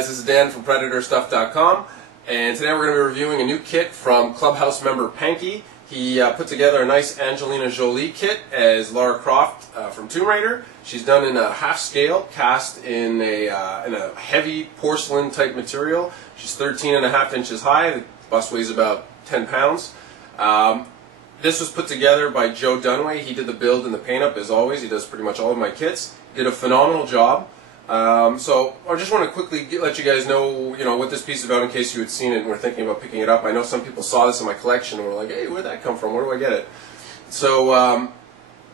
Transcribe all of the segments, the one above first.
guys, this is Dan from PredatorStuff.com, and today we're going to be reviewing a new kit from Clubhouse member Panky. He put together a nice Angelina Jolie kit as Lara Croft from Tomb Raider. She's done in a half scale, cast in a heavy porcelain type material. She's 13.5 inches high. The bust weighs about 10 pounds. This was put together by Joe Dunway. He did the build and the paint up as always. He does pretty much all of my kits. Did a phenomenal job. So I just want to quickly let you guys know, what this piece is about in case you had seen it and were thinking about picking it up. I know some people saw this in my collection and were like, hey, where'd that come from? Where do I get it? So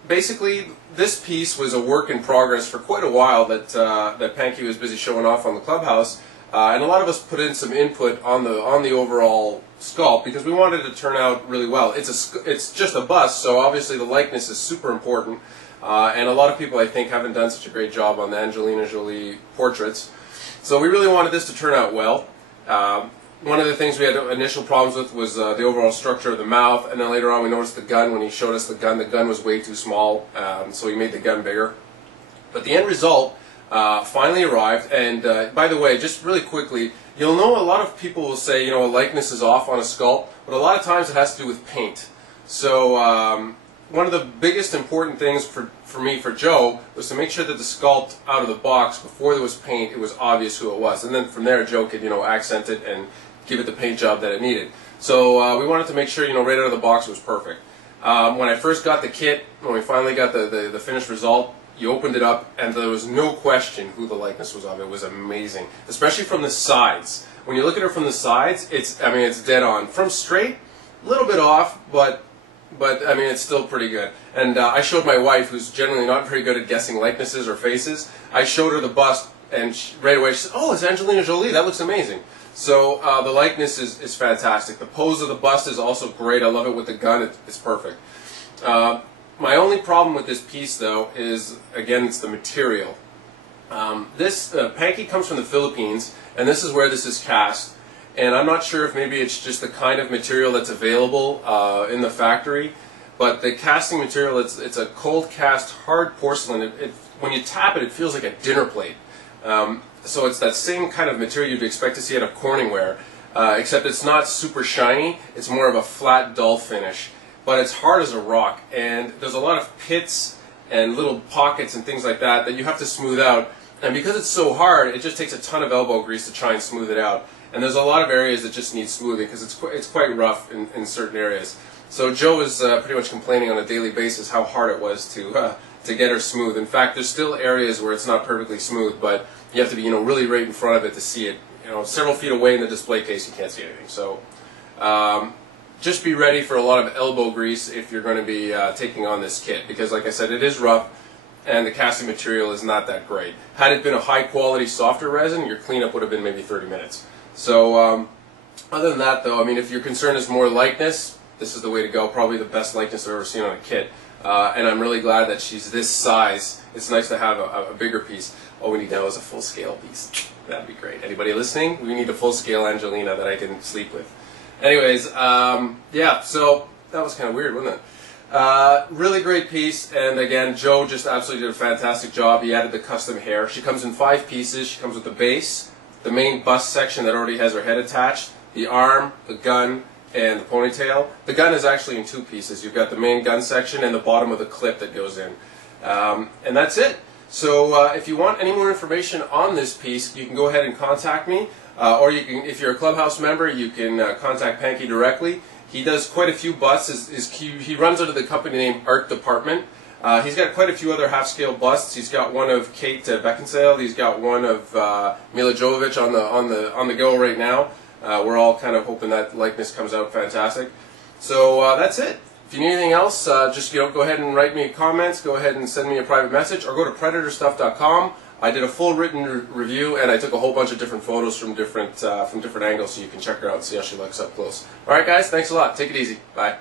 basically, this piece was a work in progress for quite a while that Panky was busy showing off on the Clubhouse. And a lot of us put in some input on the overall sculpt because we wanted it to turn out really well. It's just a bust, so obviously the likeness is super important. And a lot of people, I think, haven't done such a great job on the Angelina Jolie portraits. So we really wanted this to turn out well. One of the things we had initial problems with was the overall structure of the mouth, and then later on we noticed the gun. When he showed us the gun was way too small, so he made the gun bigger. But the end result finally arrived, and by the way, just really quickly, you'll know a lot of people will say, a likeness is off on a sculpt, but a lot of times it has to do with paint. So one of the biggest important things for Joe was to make sure that the sculpt out of the box, before there was paint, it was obvious who it was. And then from there, Joe could, accent it and give it the paint job that it needed. So we wanted to make sure, right out of the box it was perfect. When I first got the kit, when we finally got the finished result, you opened it up and there was no question who the likeness was of. It was amazing, especially from the sides. When you look at her from the sides, it's dead on. From straight, a little bit off, but it's still pretty good. And I showed my wife, who's generally not very good at guessing likenesses or faces, I showed her the bust, and right away she said, oh, it's Angelina Jolie, that looks amazing. So the likeness is fantastic. The pose of the bust is also great. I love it with the gun. It's perfect. My only problem with this piece, though, is, again, it's the material. This Panky comes from the Philippines, and this is where this is cast. And I'm not sure if maybe it's just the kind of material that's available in the factory, but the casting material, it's a cold cast hard porcelain. When you tap it, it feels like a dinner plate. So it's that same kind of material you'd expect to see out of Corningware, except it's not super shiny. It's more of a flat, dull finish. But it's hard as a rock, and there's a lot of pits and little pockets and things like that you have to smooth out. And because it's so hard, it just takes a ton of elbow grease to try and smooth it out. And there's a lot of areas that just need smoothing because it's quite rough in certain areas. So Joe was pretty much complaining on a daily basis how hard it was to get her smooth. In fact, there's still areas where it's not perfectly smooth, but you have to be really right in front of it to see it. Several feet away in the display case, you can't see anything. So just be ready for a lot of elbow grease if you're going to be taking on this kit, because like I said, it is rough and the casting material is not that great. Had it been a high quality softer resin, your cleanup would have been maybe 30 minutes. So other than that, though, if your concern is more likeness, this is the way to go. Probably the best likeness I've ever seen on a kit. And I'm really glad that she's this size. It's nice to have a bigger piece. All we need now is a full-scale piece. That'd be great. Anybody listening? We need a full-scale Angelina that I can sleep with. Anyways, yeah, so that was kind of weird, wasn't it? Really great piece, and again, Joe just absolutely did a fantastic job. He added the custom hair. She comes in 5 pieces. She comes with the base, the main bust section that already has her head attached, the arm, the gun, and the ponytail. The gun is actually in 2 pieces. You've got the main gun section and the bottom of the clip that goes in. And that's it. So if you want any more information on this piece, you can go ahead and contact me. Or you can, if you're a Clubhouse member, you can contact Panky directly. He does quite a few busts. He runs under the company name Art Department. He's got quite a few other half-scale busts. He's got one of Kate Beckinsale. He's got one of Mila Jovovich on the go right now. We're all kind of hoping that likeness comes out fantastic. So that's it. If you need anything else, just go ahead and write me comments. Go ahead and send me a private message, or go to PredatorStuff.com. I did a full written review, and I took a whole bunch of different photos from different angles, so you can check her out and see how she looks up close. All right, guys, thanks a lot. Take it easy. Bye.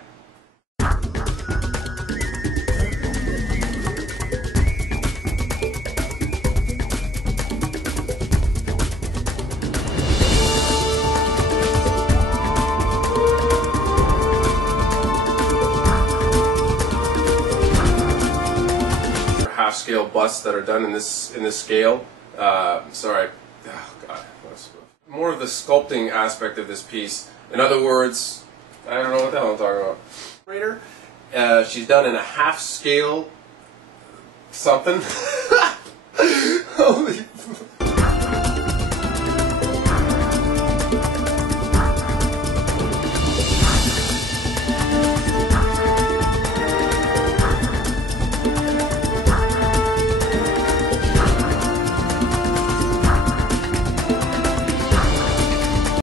Half-scale busts that are done in this scale. Sorry. Oh God. more of the sculpting aspect of this piece. In other words, I don't know what the hell I'm talking about. She's done in a half scale something. Holy